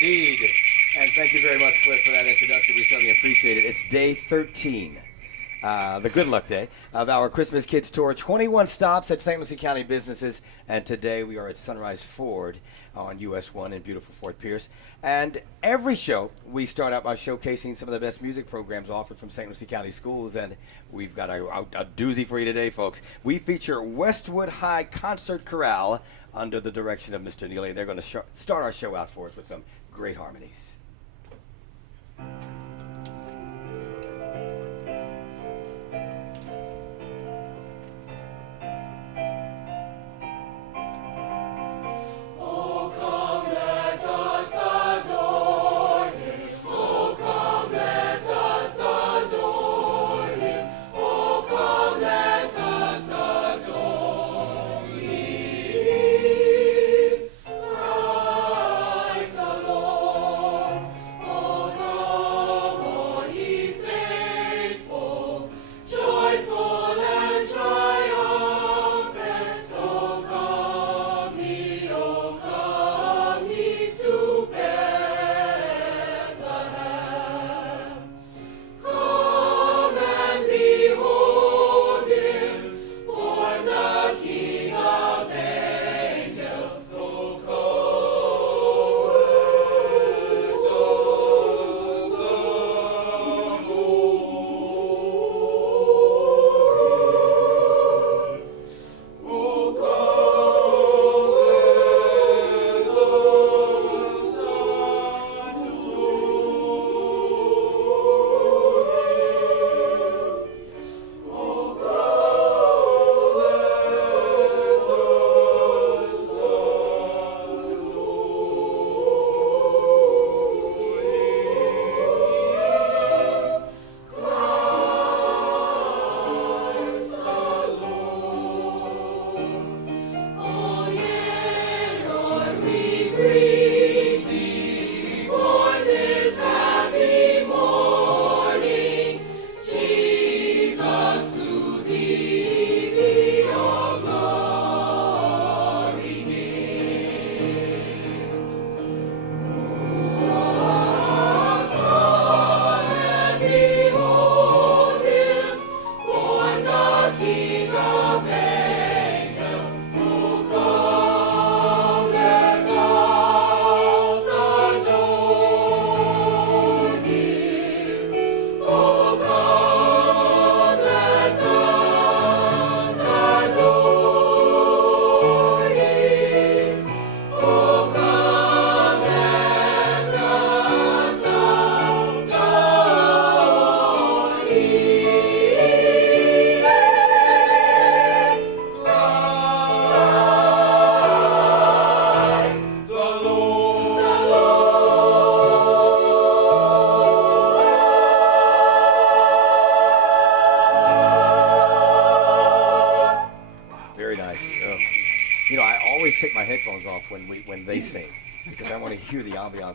indeed. And thank you very much, Cliff, for that introduction. We certainly appreciate it. It's day 13, the good luck day, of our Christmas Kids Tour. 21 stops at St. Lucie County businesses. And today we are at Sunrise Ford on US 1 in beautiful Fort Pierce. And every show, we start out by showcasing some of the best music programs offered from St. Lucie County schools. And we've got a doozy for you today, folks. We feature Westwood High Concert Chorale under the direction of Mr. Neely. They're going to start our show out for us with some great harmonies.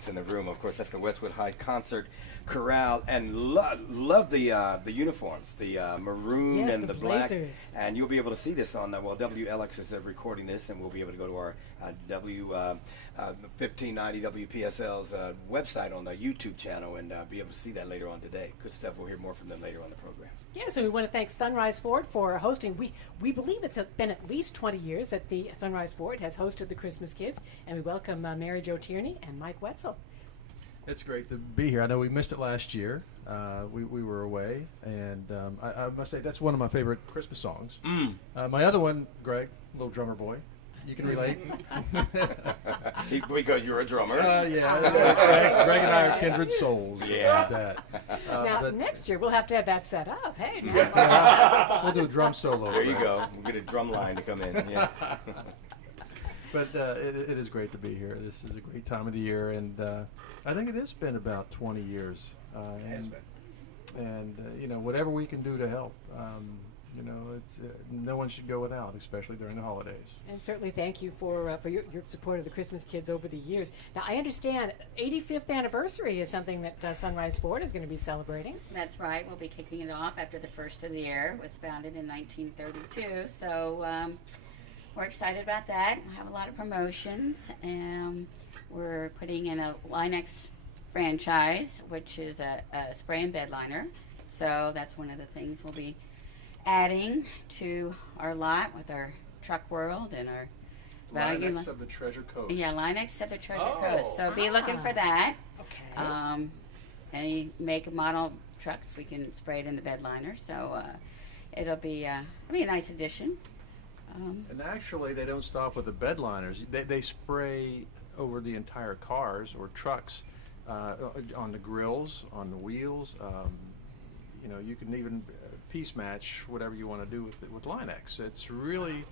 In the room, of course, that's the Westwood High Concert Chorale, and love the uniforms, the maroon and the black, and you'll be able to see this on WLX is recording this, and we'll be able to go to our 1590 WPSL's website on the YouTube channel and be able to see that later on today. Good stuff. We'll hear more from them later on the program. Yeah, so we want to thank Sunrise Ford for hosting. We believe it's been at least 20 years that the Sunrise Ford has hosted the Christmas Kids, and we welcome Mary Jo Tierney and Mike Wetzel. It's great to be here. I know we missed it last year. We were away, and I must say that's one of my favorite Christmas songs. My other one, Greg, Little Drummer Boy. You can relate. Because you're a drummer. Yeah. Greg and I are kindred souls. Yeah. Like that. Now, next year, we'll have to have that set up. Hey, we'll do a drum solo. There you go. We'll get a drum line to come in. Yeah. But it is great to be here. This is a great time of the year, and I think it has been about 20 years. And you know, whatever we can do to help. You know, it's no one should go without, especially during the holidays. And certainly thank you for your support of the Christmas Kids over the years. Now, I understand 85th anniversary is something that Sunrise Ford is going to be celebrating. That's right. We'll be kicking it off after the first of the year. It was founded in 1932. So we're excited about that. We'll have a lot of promotions. We're putting in a Linex franchise, which is a spray and bed liner. So that's one of the things we'll be adding to our lot with our truck world and our value. Linex of the Treasure Coast. Yeah, Linex of the Treasure Coast. So be looking for that. Okay. Any make and model trucks, we can spray it in the bed liner. So it'll be a nice addition. And actually, they don't stop with the bed liners. They spray over the entire cars or trucks, on the grills, on the wheels. You can even piece match whatever you want to do with Linex. It's really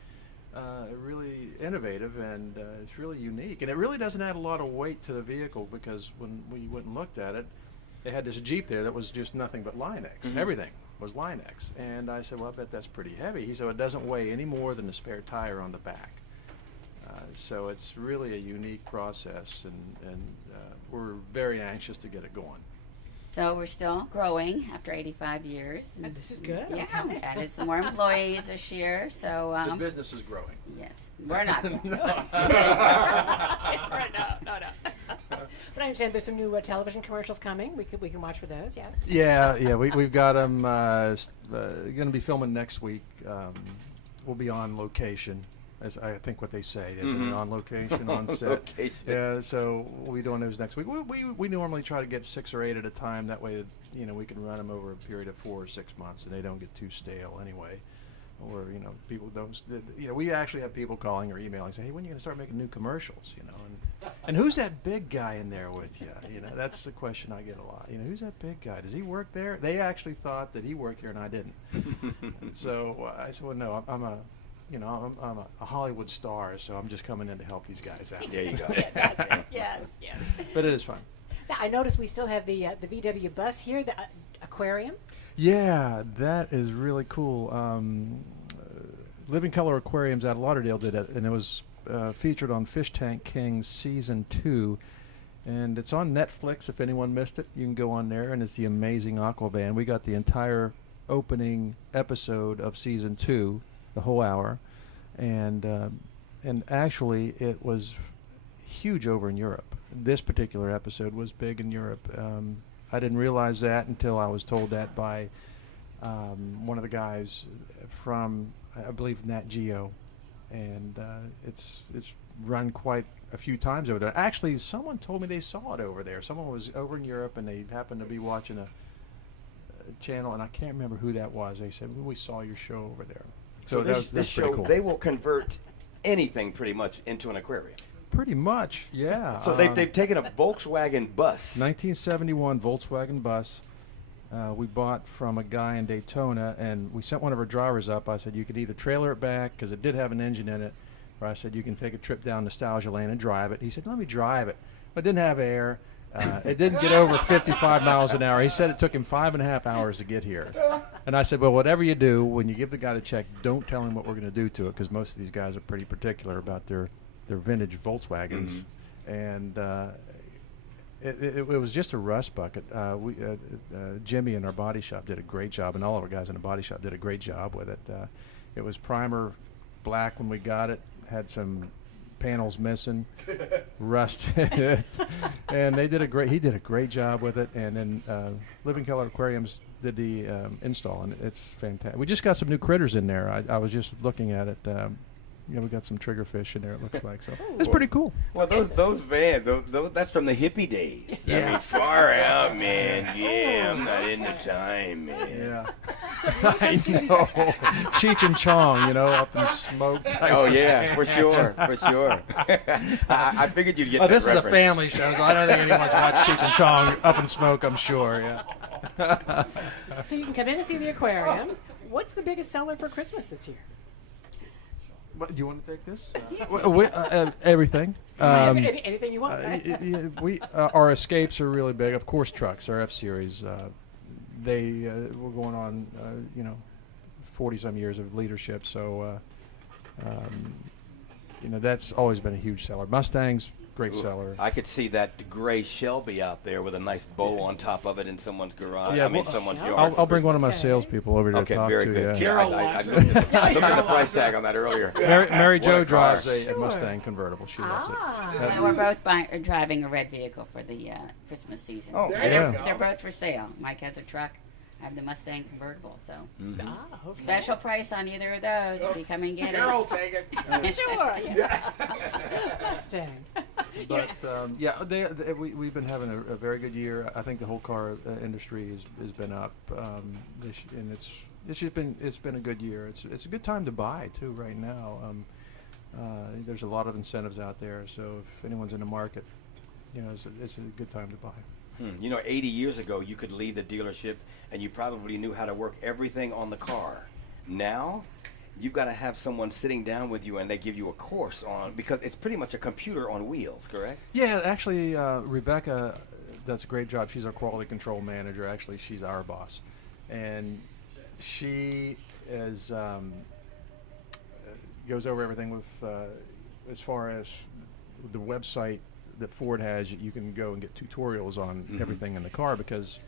really innovative, and it's really unique. And it really doesn't add a lot of weight to the vehicle, because when we went and looked at it, they had this Jeep there that was just nothing but Linex. Everything was Linex. And I said, well, I bet that's pretty heavy. He said, it doesn't weigh any more than the spare tire on the back. So it's really a unique process, and we're very anxious to get it going. So we're still growing after 85 years. And this is good. Yeah, Okay. added some more employees this year. So The business is growing. yes, we're not. growing. No. But I understand there's some new television commercials coming. We can watch for those. Yes. Yeah, we've got them going to be filming next week. We'll be on location, as I think what they say, isn't it? On location, on set. Location. Yeah, so we'll be doing those next week. We normally try to get 6 or 8 at a time. That way, we can run them over a period of 4 or 6 months, and they don't get too stale anyway. Or people don't. We actually have people calling or emailing saying, "Hey, when are you going to start making new commercials?" And who's that big guy in there with you? That's the question I get a lot. Who's that big guy? Does he work there? They actually thought that he worked here, and I didn't. And so I said, "Well, no, I'm a Hollywood star, so I'm just coming in to help these guys out." There you go. Yeah, that's it. Yes. But it is fun. Now, I noticed we still have the VW bus here, the aquarium. Yeah, that is really cool. Living Color Aquariums out of Lauderdale did it, and it was featured on Fish Tank Kings Season 2. And it's on Netflix. If anyone missed it, you can go on there, and it's the amazing Aqua Band. We got the entire opening episode of Season 2, the whole hour. And actually, it was huge over in Europe. This particular episode was big in Europe. I didn't realize that until I was told that by one of the guys from, I believe, Nat Geo, and it's run quite a few times over there. Actually, someone told me they saw it over there. Someone was over in Europe, and they happened to be watching a channel, and I can't remember who that was. They said, well, "We saw your show over there." So this that's show, pretty cool. they will convert anything pretty much into an aquarium. Pretty much, yeah. So they've taken a Volkswagen bus. 1971 Volkswagen bus we bought from a guy in Daytona, and we sent one of our drivers up. I said, you could either trailer it back, because it did have an engine in it, or I said, you can take a trip down Nostalgia Lane and drive it. He said, let me drive it. But it didn't have air. It didn't get over 55 miles an hour. He said it took him 5.5 hours to get here. And I said, well, whatever you do, when you give the guy the check, don't tell him what we're going to do to it, because most of these guys are pretty particular about their vintage Volkswagens. And it was just a rust bucket. Jimmy in our body shop did a great job, and all of our guys in the body shop did a great job with it. It was primer black when we got it, had some panels missing, rusted, and he did a great job with it. And then Living Color Aquariums did the install, and it's fantastic. We just got some new critters in there. I was just looking at it. We got some triggerfish in there, it looks like. So it's pretty cool. Well, those vans, that's from the hippie days. Yeah. I mean, far out, man. Yeah, I'm not in the time, man. Yeah. I know. Cheech and Chong, up in smoke. Oh, yeah, for sure. I figured you'd get that This reference. is a family show, so I don't think anyone's watched Cheech and Chong up in smoke, I'm sure, yeah. So you can come in and see the aquarium. What's the biggest seller for Christmas this year? What, do you want to take this? Everything. Anything you want. Our escapes are really big. Of course, trucks, our F-Series. We're going on, 40-some years of leadership. So, that's always been a huge seller. Mustangs, great Ooh, seller. I could see that gray Shelby out there with a nice bow on top of it in someone's garage. Yeah, I mean, well, someone's I'll- yard. I'll bring one of my Okay. salespeople over to Okay, talk very to good. you. Yeah, Carol I wants looked at the price tag on that earlier. Mary What Jo a car. drives a Sure. Mustang convertible. She loves it. And we're both driving a red vehicle for the Christmas season. Oh, There Yeah. you go. They're both for sale. Mike has a truck. I have the Mustang convertible. So Okay. special price on either of those if you come and get Carol, take it. Sure. Yeah. Mustang. But we've been having a very good year. I think the whole car industry has been up, and it's been a good year. It's a good time to buy too right now. There's a lot of incentives out there, so if anyone's in the market, it's a good time to buy. 80 years ago, you could leave the dealership and you probably knew how to work everything on the car. Now, you've got to have someone sitting down with you and they give you a course on, because it's pretty much a computer on wheels, correct? Yeah, actually, Rebecca does a great job. She's our quality control manager. Actually, she's our boss, and she is goes over everything with as far as the website that Ford has. You can go and get tutorials on everything in the car because,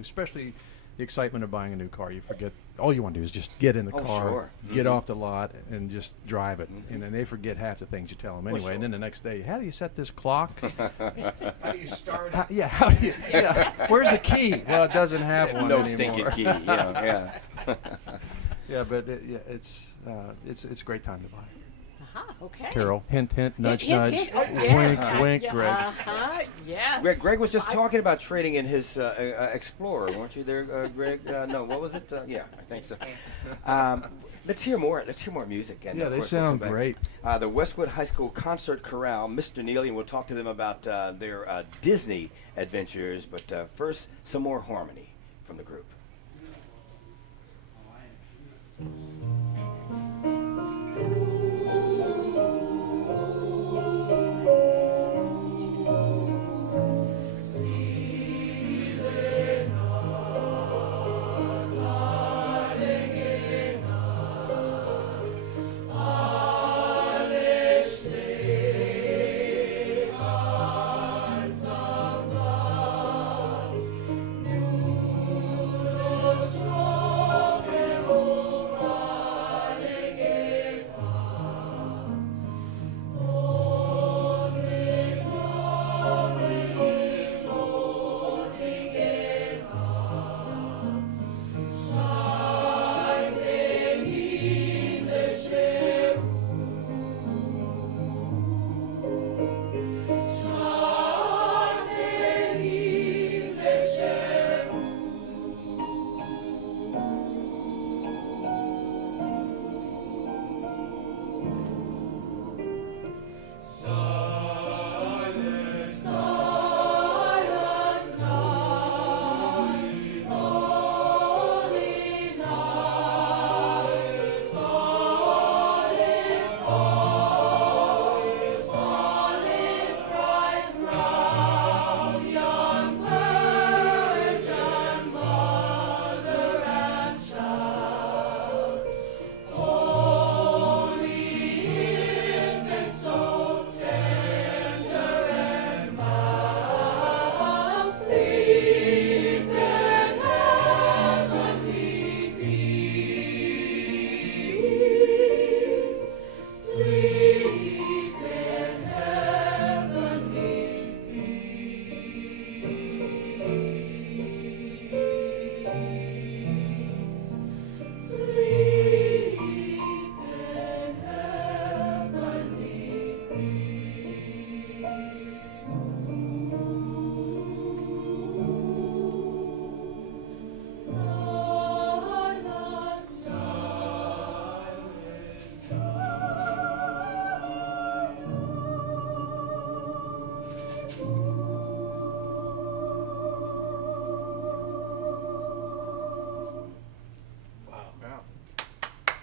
especially the excitement of buying a new car. You forget, all you want to do is just get in the Oh, car, sure. get off the lot, and just drive it. And then they forget half the things you tell them anyway. And then the next day, how do you set this clock? How do you start it? How do you, where's the key? Well, it doesn't have one No anymore. stinking key. Yeah. Yeah, but it's a great time to buy. Okay. Carol, hint, hint, nudge, Hint, nudge, hint. Oh, yes. wink, wink, Yeah, Greg. yes. Greg was just talking about trading in his Explorer, weren't you there, Greg? No, what was it? Yeah, I think so. Let's hear more. Let's hear more music. And Yeah, of they course, we'll sound come back. great. The Westwood High School Concert Chorale, Mr. Neely, and we'll talk to them about their Disney adventures. But first, some more harmony from the group.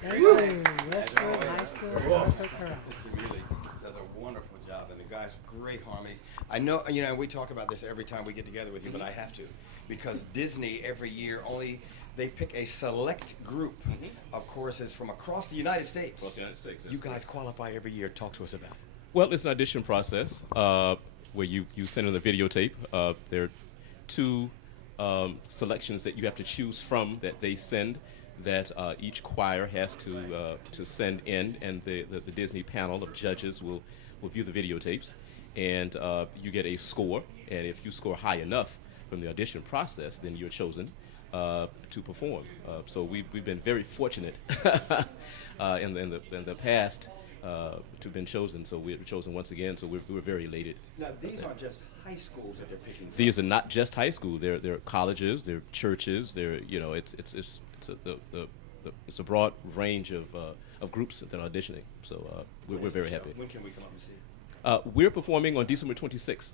Very good. Westwood High School Concert Chorale. Mr. Neely does a wonderful job, and the guys have great harmonies. I know, we talk about this every time we get together with you, but I have to, because Disney every year they pick a select group of choruses from across the United States. Across the United States. You guys qualify every year. Talk to us about it. Well, it's an audition process where you send in the videotape. There are two selections that you have to choose from that they send that each choir has to send in, and the Disney panel of judges will view the videotapes, and you get a score. And if you score high enough from the audition process, then you're chosen to perform. So we've been very fortunate in the past to have been chosen. So we're chosen once again. So we're very elated. Now, these aren't just high schools that they're picking from. These are not just high school. They're colleges. They're churches. It's a broad range of groups that are auditioning. So we're very happy. When can we come up and see? We're performing on December 26th.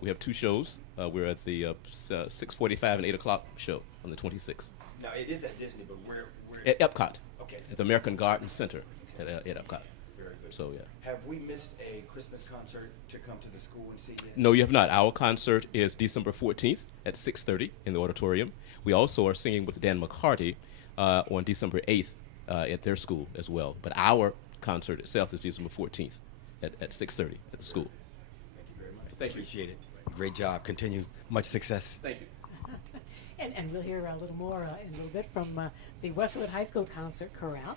We have two shows. We're at the 6:45 and 8 o'clock show on the 26th. Now, it is at Disney, but where? At Epcot. Okay. At the American Garden Center at Epcot. Very good. So, yeah. Have we missed a Christmas concert to come to the school and see yet? No, you have not. Our concert is December 14th at 6:30 in the auditorium. We also are singing with Dan McCarty on December 8th at their school as well. But our concert itself is December 14th at 6:30 at the school. Thank you very much. Thank you. Appreciate it. Great job. Continue. Much success. Thank you. And we'll hear a little more in a little bit from the Westwood High School Concert Chorale.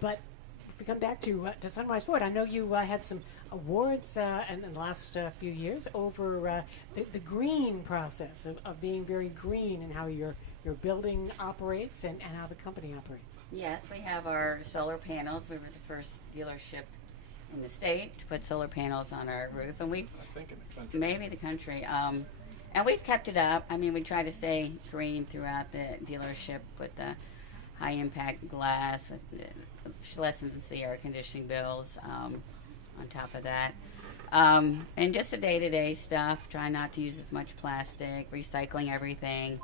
But if we come back to Sunrise Ford, I know you had some awards in the last few years over the green process of being very green and how your building operates and how the company operates. Yes, we have our solar panels. We were the first dealership in the state to put solar panels on our roof, and we I think in the country. maybe the country. And we've kept it up. I mean, we try to stay green throughout the dealership with the high impact glass, with the lessens the air conditioning bills on top of that. And just the day-to-day stuff, try not to use as much plastic, recycling everything,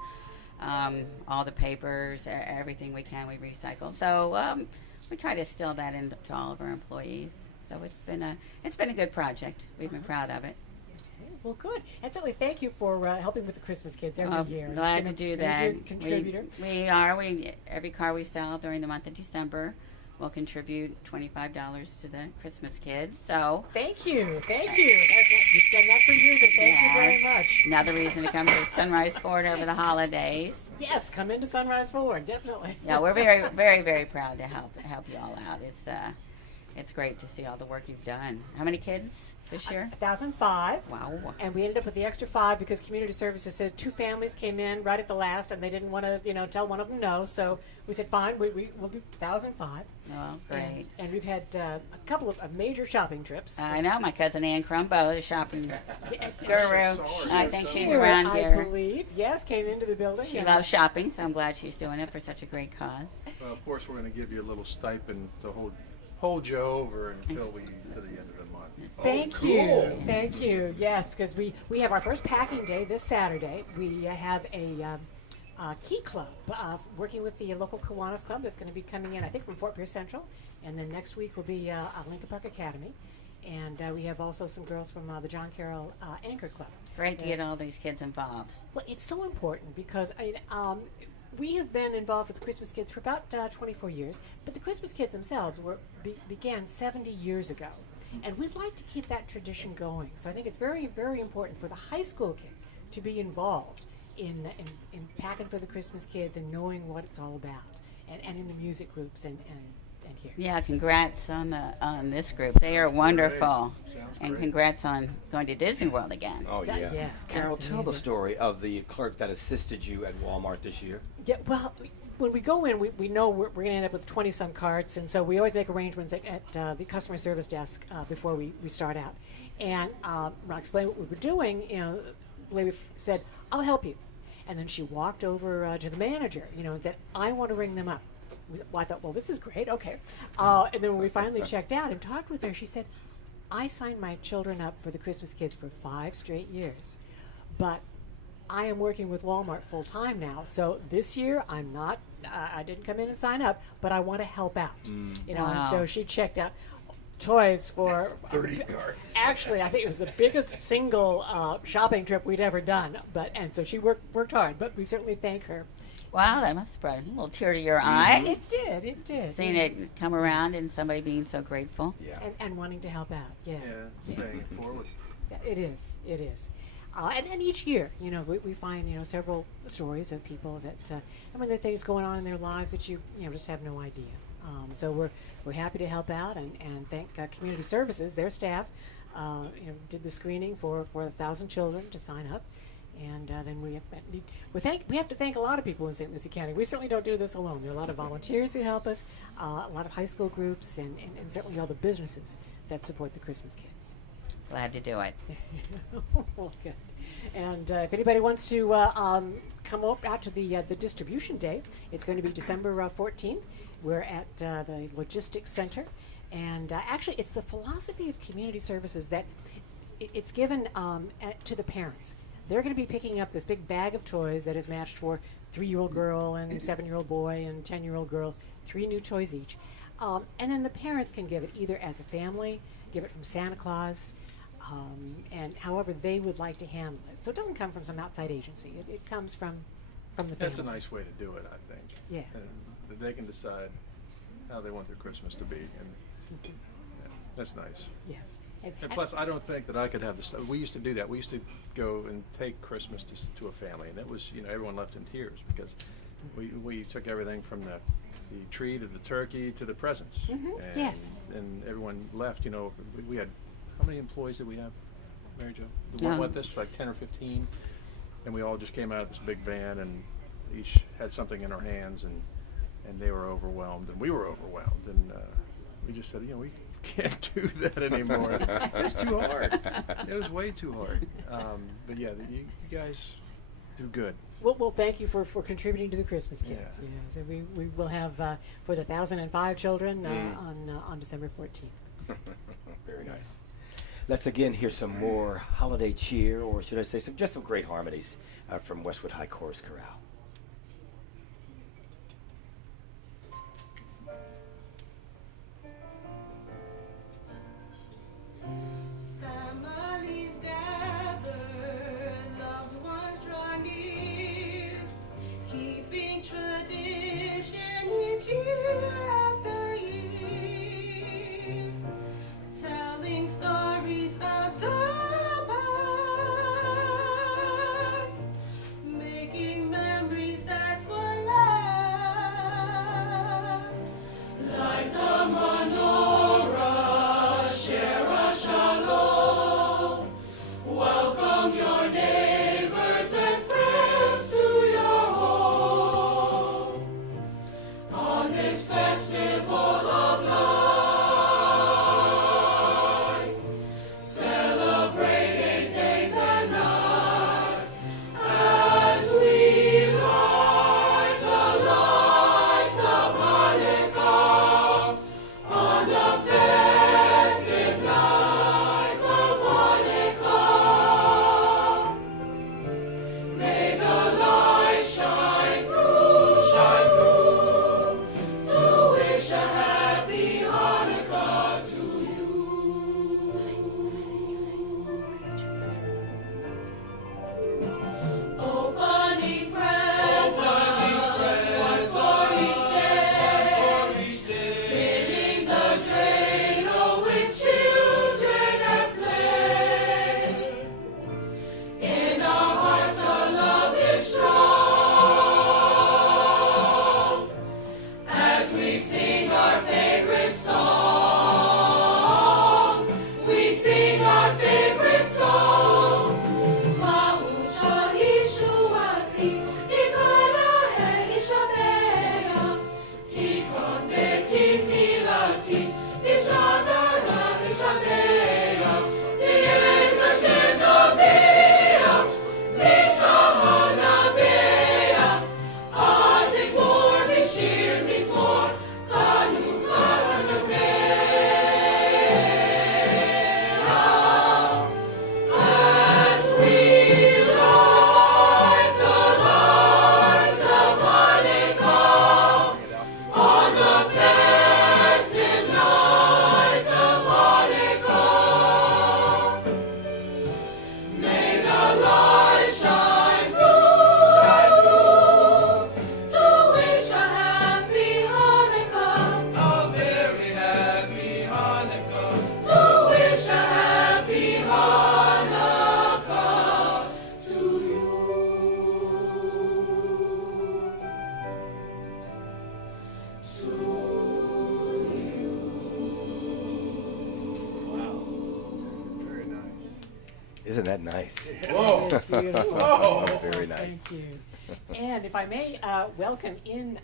all the papers, everything we can, we recycle. So we try to instill that into all of our employees. So it's been a good project. We've been proud of it. Well, good. And certainly thank you for helping with the Christmas Kids every year. Glad You've to been do a that. major contributor. We are. Every car we sell during the month of December will contribute $25 to the Christmas Kids. So Thank you. Thank you. You've done that for years, and thank you very much. another reason to come to Sunrise Ford over the holidays. Yes, come into Sunrise Forward, definitely. Yeah, we're very, very, very proud to help you all out. It's great to see all the work you've done. How many kids this year? 1,005. Wow. And we ended up with the extra 5 because Community Services says 2 families came in right at the last, and they didn't want to, tell one of them no. So we said, fine, we'll do 1,005. Oh, great. And we've had a couple of major shopping trips. I know my cousin Ann Crumbo, the shopping guru. She I is think so she's Here, around I here. believe. Yes, came into the building. She and- loves shopping, so I'm glad she's doing it for such a great cause. Well, of course, we're going to give you a little stipend to hold you over to the end of the month. Thank you. Thank you. Yes, because we have our first packing day this Saturday. We have a Key Club working with the local Kiwanis Club that's going to be coming in, I think, from Fort Pierce Central. And then next week will be Lincoln Park Academy. And we have also some girls from the John Carroll Anchor Club. Great to get all these kids involved. Well, it's so important because we have been involved with the Christmas Kids for about 24 years, but the Christmas Kids themselves began 70 years ago. And we'd like to keep that tradition going. So I think it's very, very important for the high school kids to be involved in packing for the Christmas Kids and knowing what it's all about, and in the music groups and here. Yeah, congrats on this group. They are wonderful. And great. congrats on going to Disney World again. Oh, That- yeah. yeah, Carol, that's tell the amazing. story of the clerk that assisted you at Walmart this year. Yeah, well, when we go in, we know we're going to end up with 20-some carts, and so we always make arrangements at the customer service desk before we start out. And when I explained what we were doing, the lady said, "I'll help you." And then she walked over to the manager, and said, "I want to ring them up." Well, I thought, well, this is great, okay. And then when we finally checked out and talked with her, she said, "I signed my children up for the Christmas Kids for 5 straight years, but I am working with Walmart full time now, so this year I'm not. I didn't come in and sign up, but I want to help out, And Wow. so she checked out toys for 30 yards. Actually, I think it was the biggest single shopping trip we'd ever done. And so she worked hard, but we certainly thank her. Wow, that must have brought a little tear to your eye. It did. Seeing it come around and somebody being so grateful. Yeah. And wanting to help out. Yeah. Yeah, it's paying it forward. Yeah, it is. It is. And each year, we find, several stories of people that, there are things going on in their lives that you just have no idea. So we're happy to help out and thank Community Services, their staff, did the screening for 1,000 children to sign up. And then we have to thank a lot of people in St. Lucie County. We certainly don't do this alone. There are a lot of volunteers who help us, a lot of high school groups, and certainly all the businesses that support the Christmas Kids. Glad to do it. Well, good. And if anybody wants to come out to the distribution day, it's going to be December 14th. We're at the Logistics Center. And actually, it's the philosophy of Community Services that it's given to the parents. They're going to be picking up this big bag of toys that is matched for 3-year-old girl and 7-year-old boy and 10-year-old girl, 3 new toys each. And then the parents can give it either as a family, give it from Santa Claus, and however they would like to handle it. So it doesn't come from some outside agency. It comes from the family. That's a nice way to do it, I think. Yeah. And that they can decide how they want their Christmas to be, and yeah, that's nice. Yes. And plus, I don't think that I could have the stuff. We used to do that. We used to go and take Christmas to a family, and it was, everyone left in tears because we took everything from the tree to the turkey to the presents. Mhm. And, Yes. And everyone left. We had, how many employees did we have, Mary Jo? What this, like 10 or 15? And we all just came out of this big van and each had something in our hands, and they were overwhelmed, and we were overwhelmed, and we just said, we can't do that anymore. It's too hard. It was way too hard. But yeah, you guys do good. Well, thank you for contributing to the Christmas Kids. Yeah. Yes, and we will have for the 1,005 children on December 14th. Very nice. Let's again hear some more holiday cheer, or should I say some great harmonies from Westwood High Chorus Chorale. Families gather, loved ones draw near, keeping tradition each year after year, telling stories of the past, making memories Isn't that nice? Whoa. It's beautiful. Oh, very nice. Thank you. And if I may welcome in,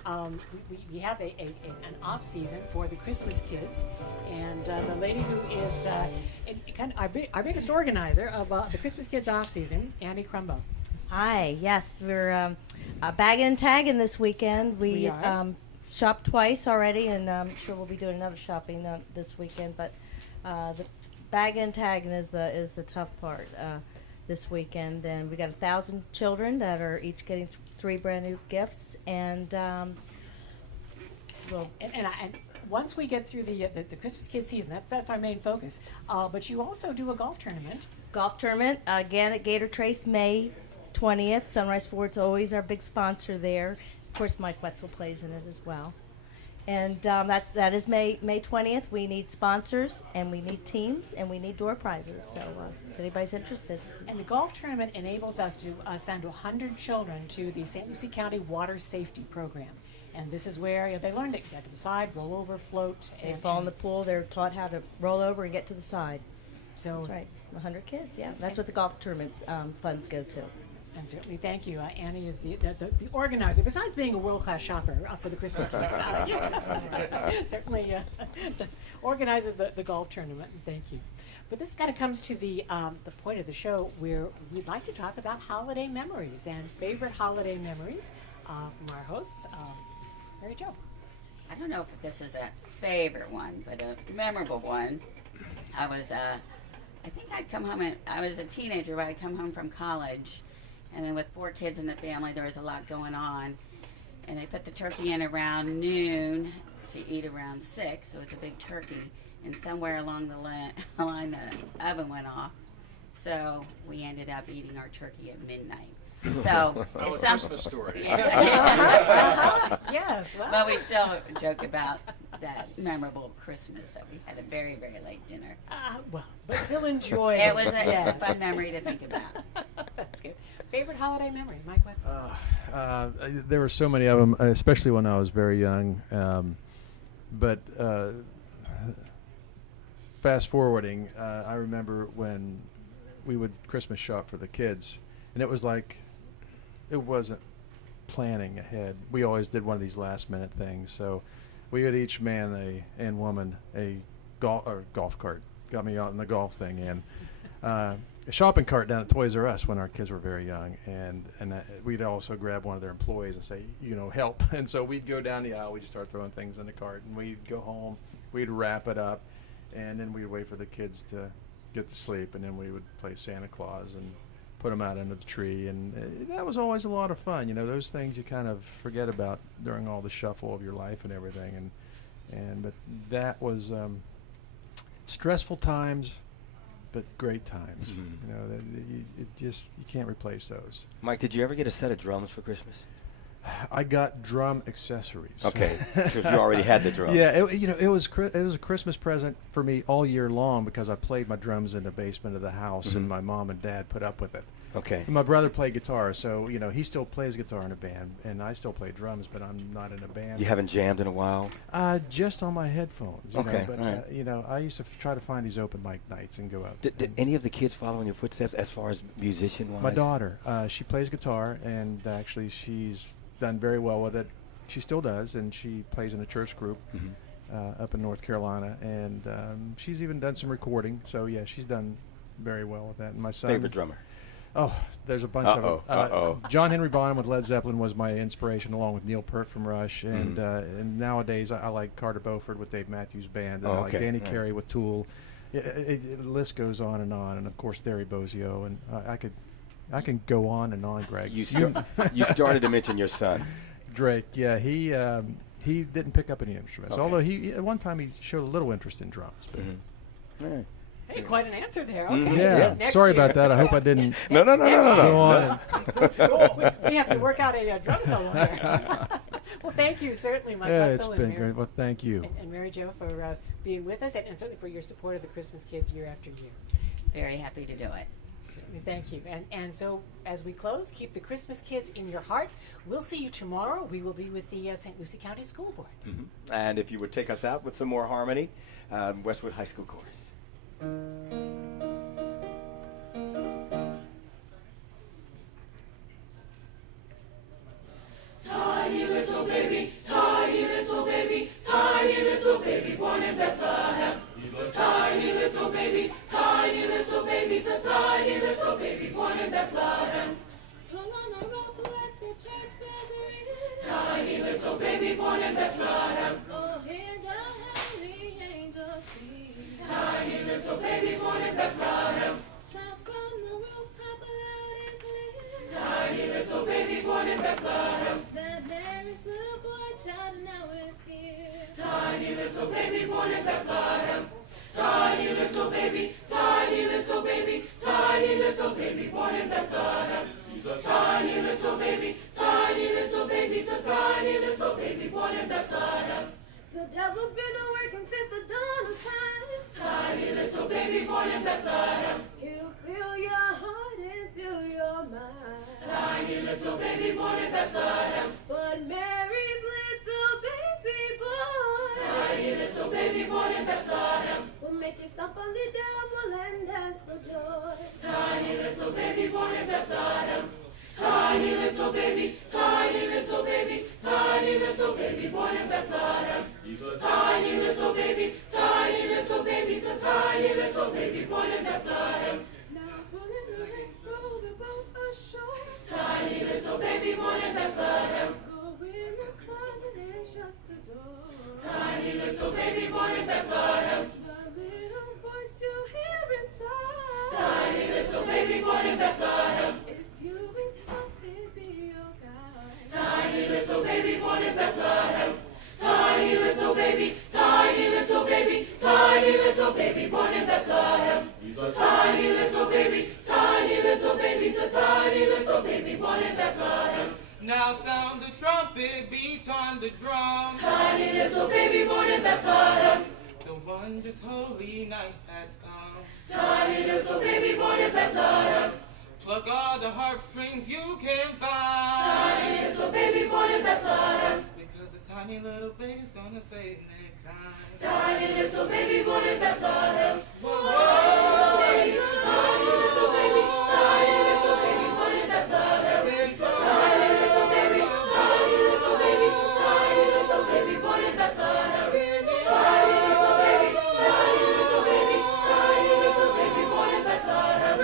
we have an off season for the Christmas Kids, and the lady who is our biggest organizer of the Christmas Kids off season, Annie Crumbo. Hi, yes, we're bagging and tagging this weekend. We are. Shopped twice already, and I'm sure we'll be doing another shopping this weekend. But the bagging and tagging is the tough part this weekend. And we got 1,000 children that are each getting 3 brand new gifts, and And once we get through the Christmas Kids season, that's our main focus. But you also do a golf tournament. golf tournament again at Gator Trace May 20th. Sunrise Ford's always our big sponsor there. Of course, Mike Wetzel plays in it as well. And that is May 20th. We need sponsors, and we need teams, and we need door prizes. So if anybody's interested. And the golf tournament enables us to send 100 children to the St. Lucie County Water Safety Program. And this is where they learn to get to the side, roll over, float. They fall in the pool. They're taught how to roll over and get to the side. So, That's right. 100 kids, yeah. That's what the golf tournament's funds go to. and certainly thank you. Annie is the organizer, besides being a world-class shopper for the Christmas Kids. Certainly organizes the golf tournament, and thank you. But this kind of comes to the point of the show where we'd like to talk about holiday memories and favorite holiday memories from our hosts, Mary Jo. I don't know if this is a favorite one, but a memorable one. I think I'd come home, I was a teenager, but I'd come home from college, and then with 4 kids in the family, there was a lot going on. And they put the turkey in around noon to eat around 6, so it was a big turkey. And somewhere along the line, the oven went off, so we ended up eating our turkey at midnight. So Oh, it's a Christmas story. Yes, well. But we still joke about that memorable Christmas that we had a very, very late dinner. Well, but still enjoy It was a yes. fun memory to think about. That's good. Favorite holiday memory, Mike Wetzel? There were so many of them, especially when I was very young. But fast forwarding, I remember when we would Christmas shop for the kids, and it was like, it wasn't planning ahead. We always did one of these last minute things. So we had each man and woman a golf cart. Got me out in the golf thing, and a shopping cart down at Toys R Us when our kids were very young, and we'd also grab one of their employees and say, help. And so we'd go down the aisle, we'd just start throwing things in the cart, and we'd go home, we'd wrap it up, and then we'd wait for the kids to get to sleep, and then we would play Santa Claus and put them out under the tree, and that was always a lot of fun. Those things you kind of forget about during all the shuffle of your life and everything, but that was stressful times, but great times. You can't replace those. Mike, did you ever get a set of drums for Christmas? I got drum accessories. Okay, so you already had the drums. Yeah, it was a Christmas present for me all year long because I played my drums in the basement of the house, and my mom and dad put up with it. Okay. And my brother played guitar, so he still plays guitar in a band, and I still play drums, but I'm not in a band. You haven't jammed in a while? Just on my headphones. Okay, But all right. I used to try to find these open mic nights and go out. Did any of the kids follow in your footsteps as far as musician-wise? My daughter, she plays guitar, and actually she's done very well with it. She still does, and she plays in a church group up in North Carolina, and she's even done some recording. So yeah, she's done very well with that. And my son, Favorite drummer? Oh, there's a bunch of them. John Henry Bonham with Led Zeppelin was my inspiration, along with Neil Peart from Rush, and nowadays I like Carter Beauford with Dave Matthews Band, and I like Danny Carey with Tool. The list goes on, and of course Derry Bozzio, and I can go on and on, Greg. You started to mention your son. Drake, yeah, he didn't pick up any instruments, although at one time he showed a little interest in drums. But All right. Hey, quite an answer there. Okay. Yeah, Next sorry year. about that. I hope I didn't No. go on. That's cool. We have to work out a drum solo here. Well, thank you, certainly, Mike Yeah, it's Wetzel been and Mary, great. Well, thank you. and Mary Jo for being with us, and certainly for your support of the Christmas Kids year after year. Very happy to do it. Certainly, thank you. And so, as we close, keep the Christmas Kids in your heart. We'll see you tomorrow. We will be with the St. Lucie County School Board. And if you would take us out with some more harmony, Westwood High School Chorus. little baby born in Bethlehem. Pull on a rope, let the church bells ring. Tiny little baby born in Bethlehem. Oh, hear the heavenly angels sing. Tiny little baby born in Bethlehem. Shout from the rooftop loud and clear. Tiny little baby born in Bethlehem. That Mary's little boy child now is here. Tiny little baby born in Bethlehem. Tiny little baby, tiny little baby, tiny little baby born in Bethlehem. He's a tiny little baby, tiny little baby, he's a tiny little baby born in Bethlehem. The devil's been a working since the dawn of time. Tiny little baby born in Bethlehem. He'll fill your heart and fill your mind. Tiny little baby born in Bethlehem. But Mary's little baby boy, tiny little baby born in Bethlehem, will make you stomp on the devil and dance for joy. Tiny little baby born in Bethlehem. Tiny little baby, tiny little baby, tiny little baby born in Bethlehem. He's a tiny little baby, tiny little baby, he's a tiny little baby born in Bethlehem. Now pulling the rings through the boat ashore. Tiny little baby born in Bethlehem. Go in the closet and shut the door. Tiny little baby born in Bethlehem. The little voice you hear inside. Tiny little baby born in Bethlehem. If you be softly be your guide. Tiny little baby born in Bethlehem. Tiny little baby, tiny little baby, tiny little baby born in Bethlehem. He's a tiny little baby, tiny little baby, he's a tiny little baby born in Bethlehem. Now sound the trumpet, beat on the drum. Tiny little baby born in Bethlehem. The wondrous holy night has come. Tiny little baby born in Bethlehem. Pluck all the harp strings you can find. Tiny little baby born in Bethlehem. Because the tiny little baby's gonna save mankind. Tiny little baby born in Bethlehem. Whoa. Tiny little baby, tiny little baby born in Bethlehem. Tiny little baby, tiny little baby, tiny little baby born in Bethlehem. Tiny little baby, tiny little baby, tiny little baby born in Bethlehem.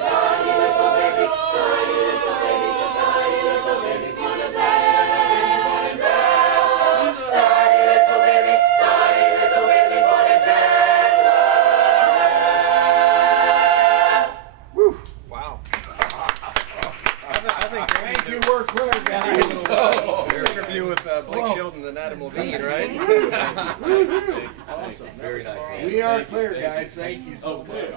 Tiny little baby, tiny little baby, tiny little baby born in Bethlehem. Tiny little baby, tiny little baby born in Bethlehem. Wow. Thank you, we're clear, guys. Interview with Blake Sheldon and Adam Levine, right? Awesome. Very nice. We are clear, guys. Thank you so much.